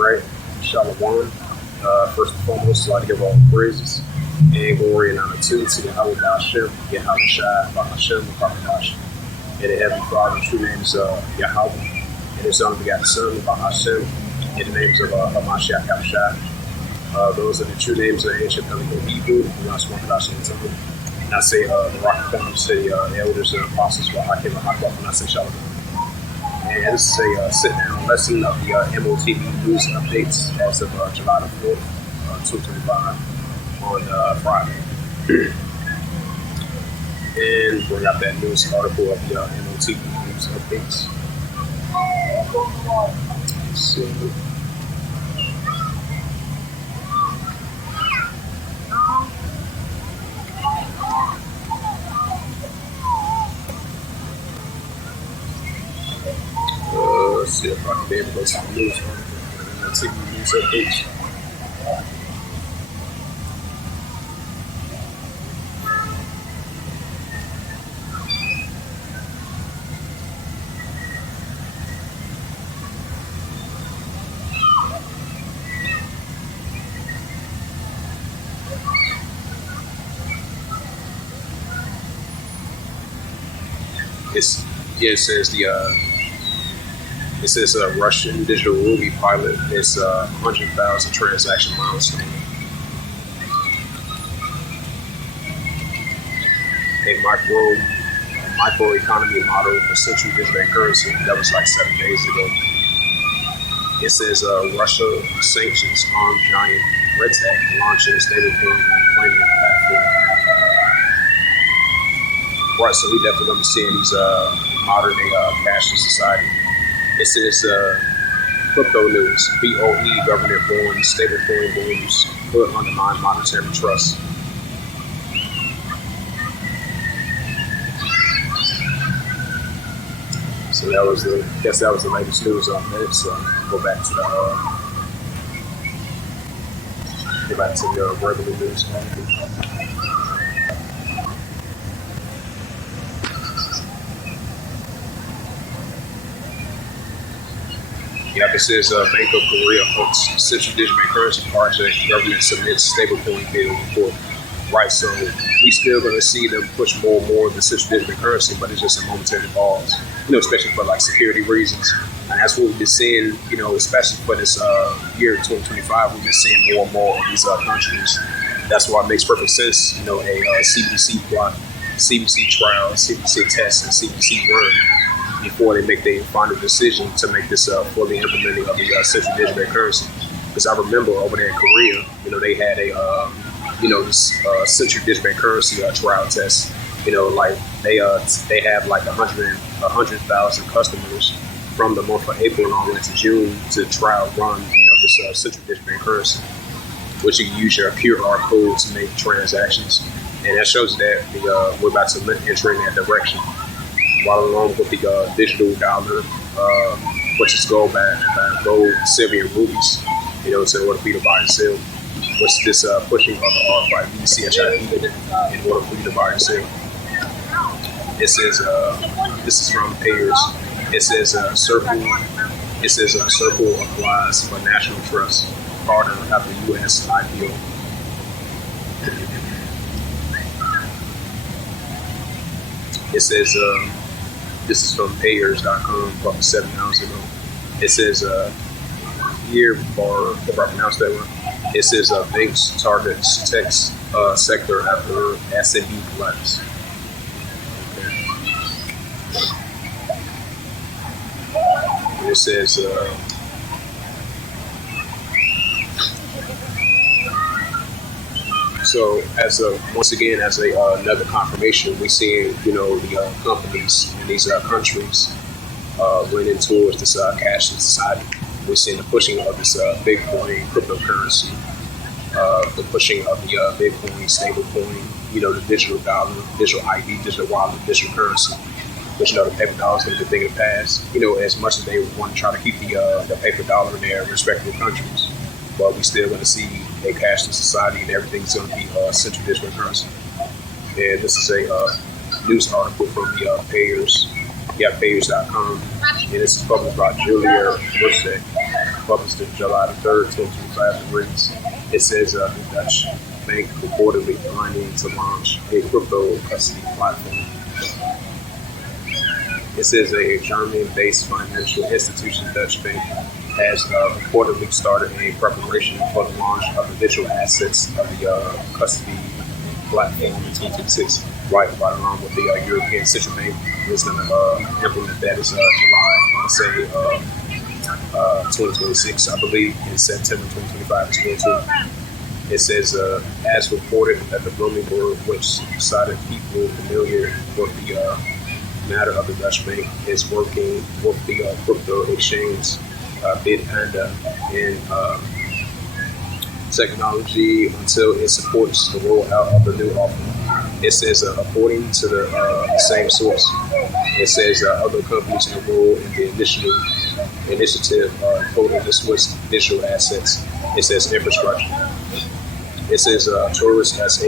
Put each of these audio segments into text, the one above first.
right. Shalom. First and foremost, I'd like to give all praises and glory and honor to Yahweh Ba'Shem, Yahweh Shai, Ba'Shem, Ba'Shem. And the Heavenly Father, true names Yahweh, and His only begotten Son, Ba'Shem, in the names of Hamashiach Yahushua. Those are the true names of ancient biblical Hebrew, and I just want to and I say the Rock Farm City elders and apostles, Hakim and I say Shalom. And this is a sit-down lesson of the M.O.T.B news updates as of July the 4th, 2025 on Friday. And bring out that news article of the M.O.T.B news updates. Let's see. Let's see if I can be able to go to the news article. Let's see the news updates. It says a Russian digital ruby pilot is 100,000 transaction milestone. A microeconomy model for central digital currency. That was like 7 days ago. It says Russia sanctions armed giant Red Tech launching stablecoin claiming platform. Right, so we definitely going to be seeing these modern day cashless society. It says crypto news, BOE government bonds, stablecoin booms, could undermine monetary trust. So that was the latest news on that. So go back to the regular news. Yep, it says Bank of Korea hosts Central Digital Currency Project. Government submits stablecoin bill report. Right, so we still going to see them push more and more of the Central Digital Currency, but it's just a momentary pause. Especially for like security reasons, and that's what we've been seeing. Especially for this year 2025, we've been seeing more and more of these countries. That's why it makes perfect sense. A CBC plot, CBC trial, CBC test, and CBC run before they make their final decision to make this fully implementing of the Central Digital Currency. Because I remember over there in Korea, they had a this Central Digital Currency trial test. Like they have like 100,000 customers from the month of April all the way to June to trial run this Central Digital Currency, which you can use your QR code to make transactions, and that shows that we're about to enter in that direction. While along with the digital dollar, which is gold by gold, silver, and rubies, in order for you to buy and sell. What's this pushing of the RFID, CHIP in order for you to buy and sell? It says this is from Payers. It says Circle applies for National Trust. Carter after U.S. IPO. It says this is from Payers.com probably 7 hours ago. It says here, or if I pronounce that one, it says banks targets tech sector after SMB collapse. It says so once again as another confirmation, we see the companies in these countries leaning towards this cashless society. We're seeing the pushing of this Bitcoin cryptocurrency, the pushing of the Bitcoin stablecoin, the digital dollar, digital ID, digital wallet, digital currency. Which the paper dollar is going to be a thing of the past. As much as they want to try to keep the paper dollar in their respective countries, but we still going to see a cashless society and everything's going to be central digital currency. And this is a news article from the Payers, Payers.com. and it's published by Julia Burset, published in July the 3rd, 2025. It reads, it says the Dutch bank reportedly planning to launch a crypto custody platform. It says a German-based financial institution, Dutch bank, has reportedly started a preparation for the launch of the digital assets of the custody platform in 2026, right along with the European Central Bank is going to implement that as July, say 2026, I believe, in September 2025 is going to. It says, as reported at the Bloomberg, which cited people familiar with the matter of the Dutch bank, is working with the crypto exchange Bitpanda and technology until it supports the rollout of the new offering. It says, according to the same source, it says other companies enroll in the initiative quoting the Swiss digital assets. It says infrastructure. It says Taurus SA.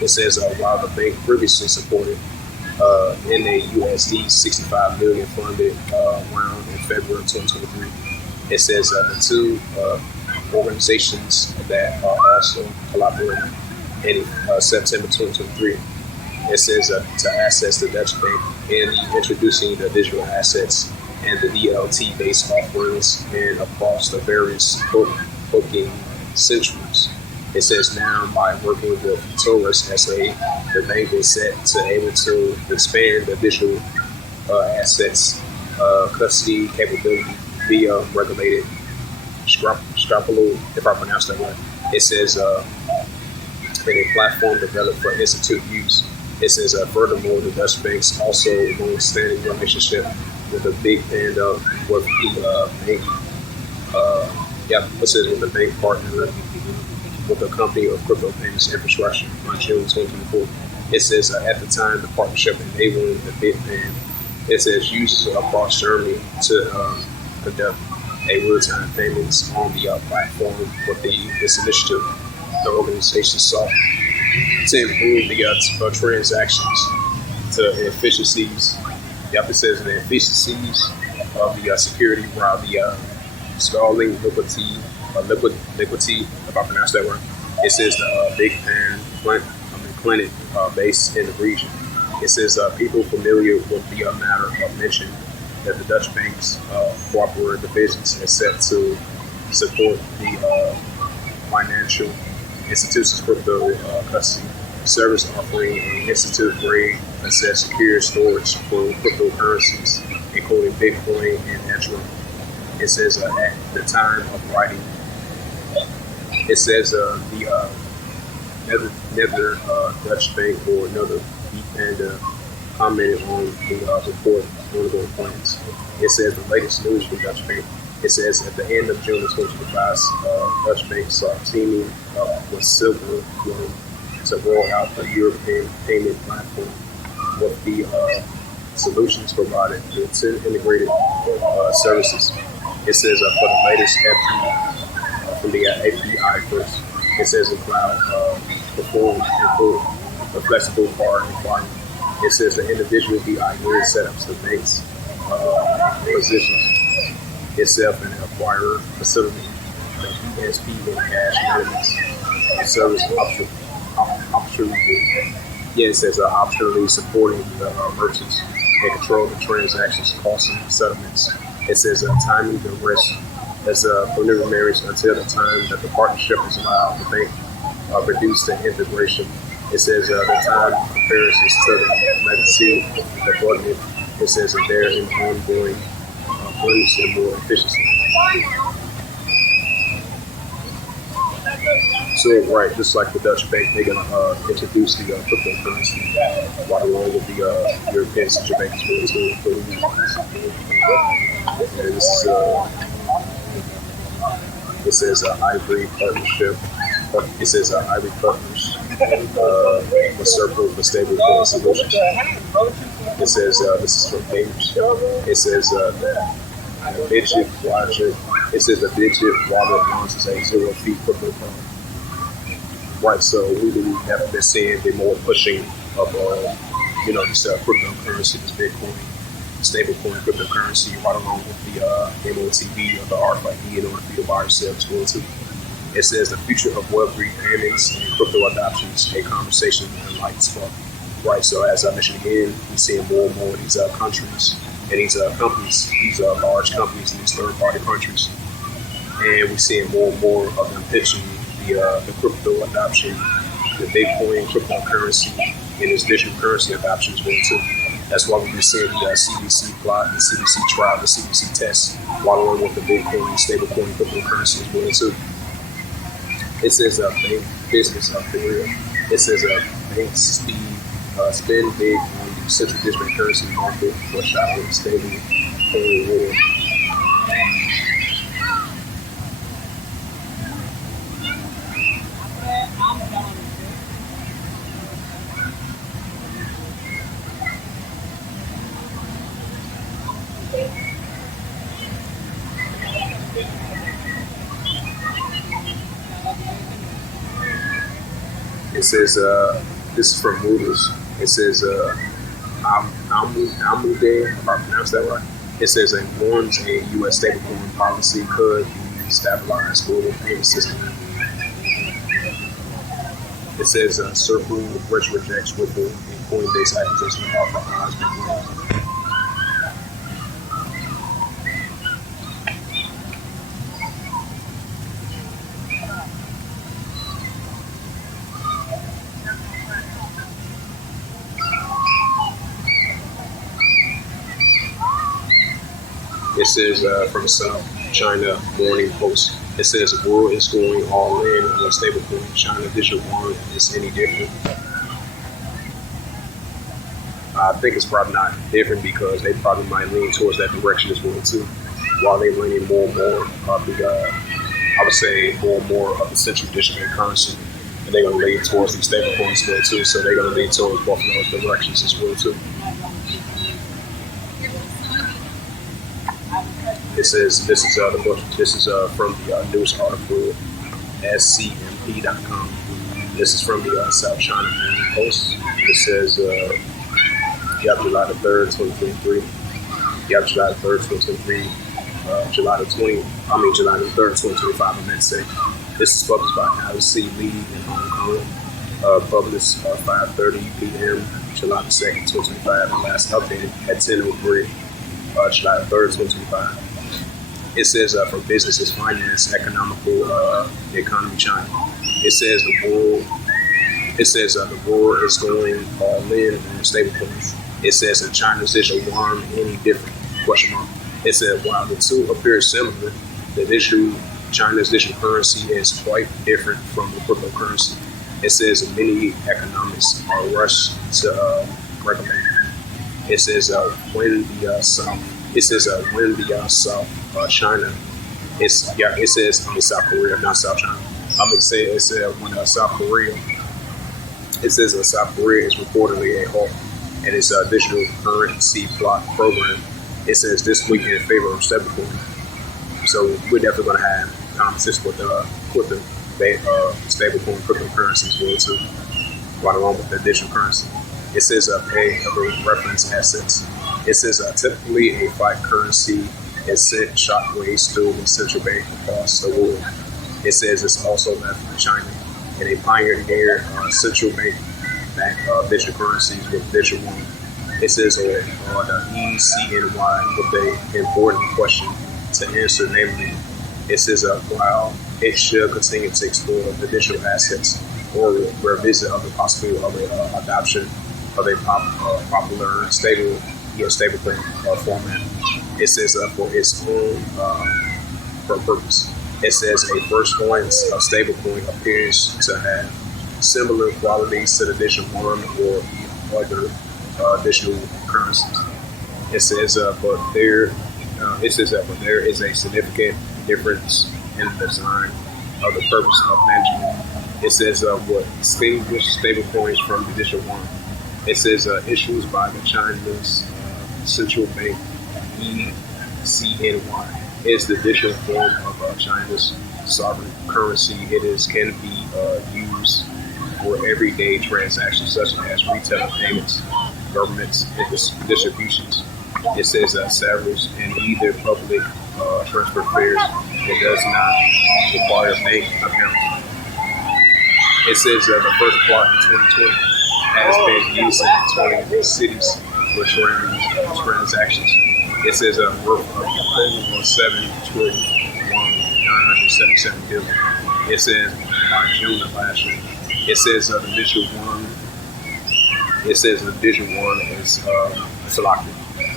It says while the bank previously supported in a USD 65 million funded round in February 2023. It says the two organizations that are also collaborating in September 2023. It says to access the Dutch bank and introducing the digital assets and the DLT-based offerings and across the various booking centers. It says now by working with Taurus SA, the bank is set to able to expand the digital assets custody capability via regulated Scrapolo, if I pronounce that right. It says in a platform developed for institute use. It says furthermore, the Dutch bank's also long-standing relationship with the big panda with the bank. It says with the bank partner with a company of crypto payments infrastructure on June 2024. It says at the time the partnership enabling the Bitpanda. It says users across Germany to conduct a real-time payments on the platform with this initiative. The organization sought to improve the transactions to efficiencies. It says the efficiencies of the security while the scaling liquidity, if I pronounce that right. It says the big pan clinic based in the region. It says people familiar with the matter mentioned that the Dutch bank's cooperative divisions is set to support the financial institutions crypto custody service offering an institute-grade asset secure storage for cryptocurrencies, including Bitcoin and Ethereum. It says at the time of writing, it says the neither Dutch bank or another Bitpanda commented on the report ongoing plans. It says the latest news from Dutch bank. It says at the end of June 2025, Dutch bank saw teaming up with Silver to roll out the European payment platform with the solutions provided to integrated services. It says for the latest from the API first, it says the cloud perform include the flexible card requirement. It says the individual BIN setups the bank's positions itself in the acquirer facility, the PSP and cash management service optionally. It says optionally supporting the merchants and control the transactions, costs, and settlements. It says timing the risk as preliminary until the time that the partnership is allowed. The bank reduce the integration. It says the time comparisons to the legacy deployment. It says that they're in ongoing plans and more efficiency. So, right, just like the Dutch bank, they're going to introduce the cryptocurrency right along with the European Central Bank as well. And this is it says Ivory Partnership. It says Ivory Partners with Circle for Stable Coin Solutions. It says this is from Cambridge. It says Digit Project. It says the Digit Wallet launches a 0 fee crypto fund. Right, so we have been seeing the more pushing of this cryptocurrency, this Bitcoin, stablecoin cryptocurrency right along with the M.O.T.B or the RFID in order for you to buy or sell as well too. It says the future of Web3 payments and crypto adoptions, a conversation in light spark. Right, so as I mentioned again, we're seeing more and more of these countries and these companies, these large companies in these third-party countries, and we're seeing more and more of them pitching the crypto adoption, the Bitcoin cryptocurrency, and this digital currency adoption as well too. That's why we've been seeing the CBC plot, the CBC trial, the CBC test, while along with the Bitcoin, stablecoin cryptocurrency as well too. It says bank business of Korea. It says bank spend big on the central digital currency market for shopping stable reward. It says, this is from Moody's. It says, I'm if I pronounced that right. It says, it warns a U.S. stablecoin policy could destabilize global payment system. It says, Circle rejects Ripple and Coinbase acquisition of Osborne. It says from South China Morning Post. It says the world is going all in on stablecoin. China digital yuan is any different. I think it's probably not different because they probably might lean towards that direction as well too. While they're leaning more and more of the, I would say more and more of the central digital currency, and they're going to lean towards these stablecoins as well too. So they're going to lean towards both of those directions as well too. It says this is the book. This is from the news article scmp.com. This is from the South China Morning Post. It says, July the 3rd, 2023. July the 3rd, 2023. July the 3rd, 2025. I meant to say. This is published by Alice C. Lee in Hong Kong. Published 5:30 p.m. July the 2nd, 2025. And last updated at 10:03. July the 3rd, 2025. It says for businesses, finance, economical, the economy, China. It says the world is going all in on stablecoins. It says that China's digital yuan any different? Question mark. It said while the two appear similar, China's digital currency is quite different from the cryptocurrency. It says many economists are rushed to regulate. It says when the South China. It says South Korea, not South China. I'm gonna say it said when South Korea. It says South Korea is reportedly a halt in its digital currency plot program. It says this week in favor of stablecoin. So we're definitely gonna have competition with the stablecoin cryptocurrency as well too, right along with the digital currency. It says pay of reference assets. It says typically a fiat currency is sent shockwaves through the central bank across the world. It says it's also left in China, and they pioneered central bank digital currencies with digital yuan. It says the ECNY with an important question to answer, namely, it says while it should continue to explore the digital assets or revisit of the possibility of an adoption of a popular stablecoin format. It says for its own purpose. It says a first glance of stablecoin appears to have similar qualities to the digital yuan or other digital currencies. It says but there is a significant difference in the design of the purpose of management. It says what distinguishes stablecoins from the digital yuan. It says issues by the China's central bank ECNY is the digital form of China's sovereign currency. It can be used for everyday transactions such as retail payments, governments, and distributions. It says salvage and either public transfer fares. It does not require bank accounts. It says the first plot in 2020 has been used in 20 cities for transactions. It says worth a total of 7,977 billion. It says by June of last year. It says the Division One. It says the Division One is selected.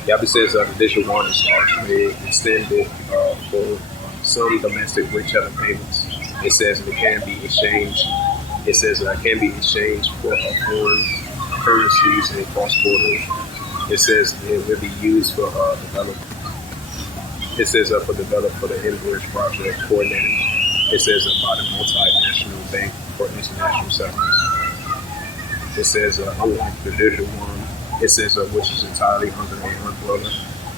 It says the Division One is extended for some domestic retailer payments. It says it can be exchanged. It says it can be exchanged for foreign currencies and cross borders. It says it will be used for development. It says for the Inverse project coordinating. It says about a multinational bank for international settlements. It says unlike the Division One, it says which is entirely under the umbrella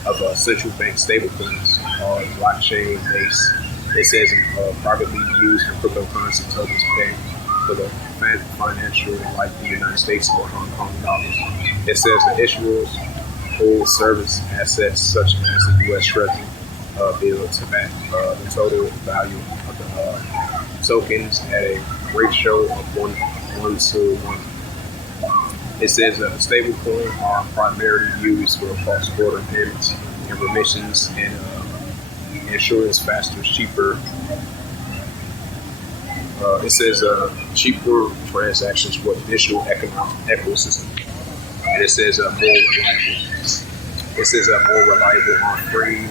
of central bank stablecoins or blockchain based. It says privately used for cryptocurrency tokens paid for the financial like the United States or Hong Kong dollars. It says the issuers hold service assets such as the U.S. Treasury bill to back the total value of the tokens at a ratio of 1 to 1. It says that the stablecoin are primarily used for cross-border payments and remissions and insurance faster, cheaper. It says cheaper transactions for digital economic ecosystem. And it says more reliable. It says more reliable on free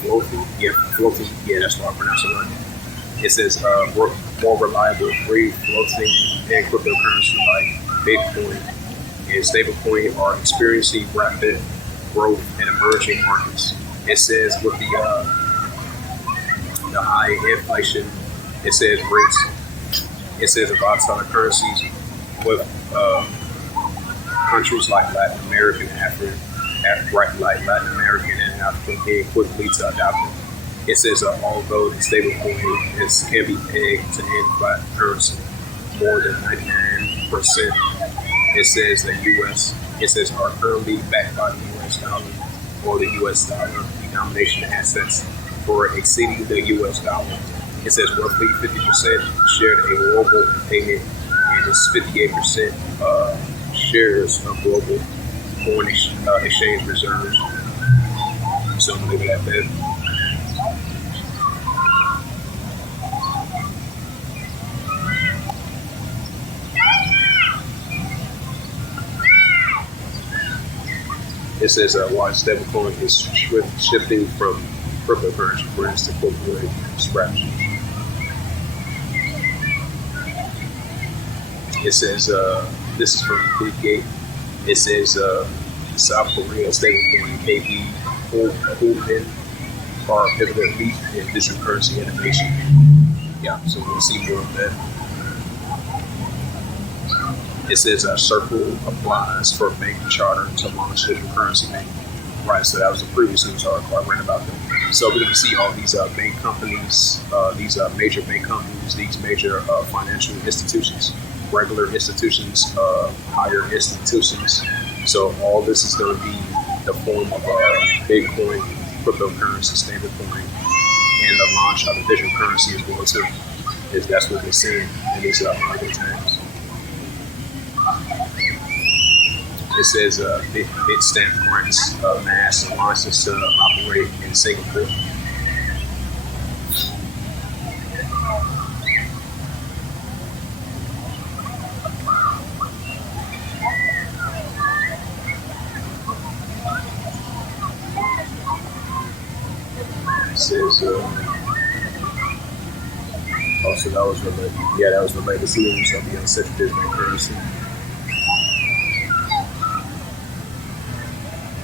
floating. Yeah, floating. Yeah, that's what I pronounce it right. It says more reliable free floating and cryptocurrency like Bitcoin and stablecoin are experiencing rapid growth in emerging markets. It says with the high inflation, it says rates. It says about other currencies with countries like Latin America and Africa, like Latin American and Africa being quickly to adopt it. It says although the stablecoin can be pegged to in-fiat currency more than 99%, it says the U.S. It says are currently backed by the U.S. dollar or the U.S. dollar denomination assets for exceeding the U.S. dollar. It says roughly 50% shared a global payment and it's 58% shares of global foreign exchange reserves. So I'm gonna leave it at that. It says why stablecoin is shifting from cryptocurrency brands to corporate strategies. It says this is from Big. It says South Korea stablecoin KB Holdman are pivotal leap in digital currency innovation. Yeah, so we'll see more of that. It says Circle applies for bank charter to launch digital currency bank. Right, so that was the previous news article I read about them. So we're going to see all these bank companies, these major bank companies, these major financial institutions, regular institutions, higher institutions. So all this is going to be the form of Bitcoin, cryptocurrency, stablecoin, and the launch of the digital currency as well too. That's what we're seeing in these market times. It says Bitstamp grants mass and launches to operate in Singapore. It says also that was related. Yeah, that was related to news of the central digital currency.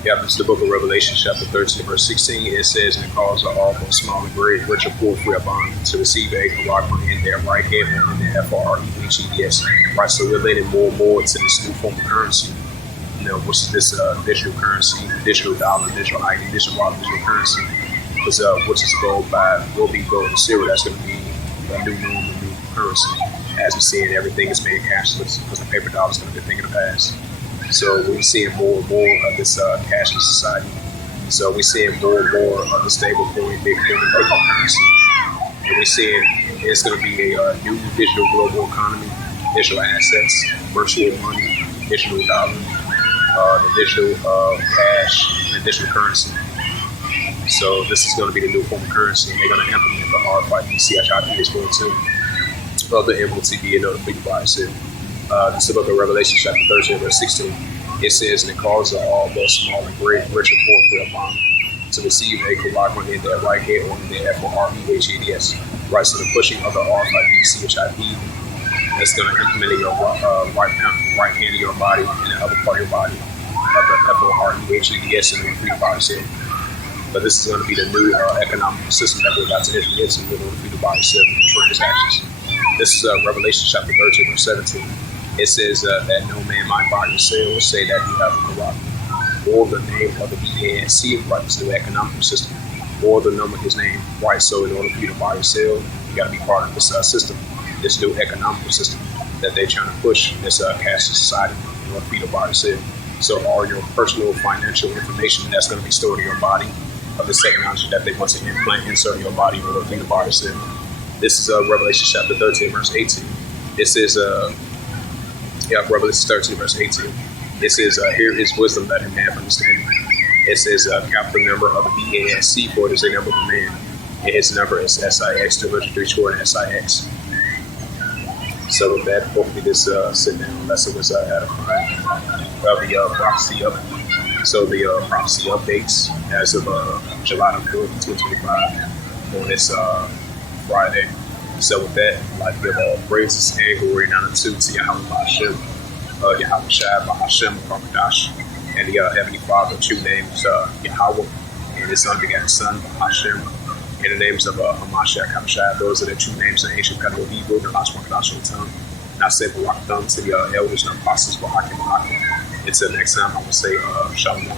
Yeah, it's the book of Revelation, chapter 13, verse 16. It says, and it calls all both small and great, rich or poor, free or bond, to receive a rock in their right hand and in their FREHEDS. Right, so we're leaning more and more to this new form of currency, which is this digital currency, digital dollar, digital ID, digital wallet, digital currency, which is will be gold and silver. That's going to be the new norm, the new currency. As we see it, everything is made cashless because the paper dollar is going to be a thing of the past. So we're seeing more and more of this cashless society. So we're seeing more and more of the stablecoin, Bitcoin, cryptocurrency. And we're seeing it's going to be a new digital global economy, digital assets, virtual money, digital dollar, the digital cash, and digital currency. So this is going to be the new form of currency, and they're going to implement the RFID CHIP as well too. The M.O.T.B and notified by itself. This is the book of Revelation, chapter 13, verse 16. It says, "And it calls all, both small and great, rich and poor, free and bond, to receive a Kawak in their right hand or in their FOREHADS." Right, so the pushing of the RFID CHIP that's going to implement in your right hand of your body and the other part of your body of the FOREHADS and the free body itself. But this is going to be the new economic system that we're about to enter into with the free body itself and transactions. This is Revelation chapter 13, verse 17. It says that no man might buy or sell or say that he hath a Kawak, or the name of the BANC, right, this new economic system, or the number of his name, right? So in order for you to buy or sell, you got to be part of this system, this new economic system that they're trying to push, this cashless society in order for you to buy or sell. So all your personal financial information that's going to be stored in your body of this technology that they want to insert in your body in order for you to buy or sell. This is Revelation chapter 13, verse 18. It says, Revelation 13, verse 18. It says, "Hear his wisdom, let him have understanding." It says, "Count the number of the BANC, for it is a number of a man, and his number is SIX, 234 and SIX." So with that, hopefully this sit-down lesson was edifying of the prophecy up. So the prophecy updates as of July 4th, 2025 on this Friday. So with that, I'd like to give all praises and glory and honor to Yahweh Hashem, Yahweh Shai, Hashem, Barkadash, and the Heavenly Father. True names Yahweh, and His unbegotten Son, Hashem, and the names of Hamashiach, Hamashai. Those are the true names in ancient Paleo Hebrew, the last Barkadash tongue. And I say Barak Thumb to the elders and apostles, Barak and Barak. Until next time, I will say Shalom.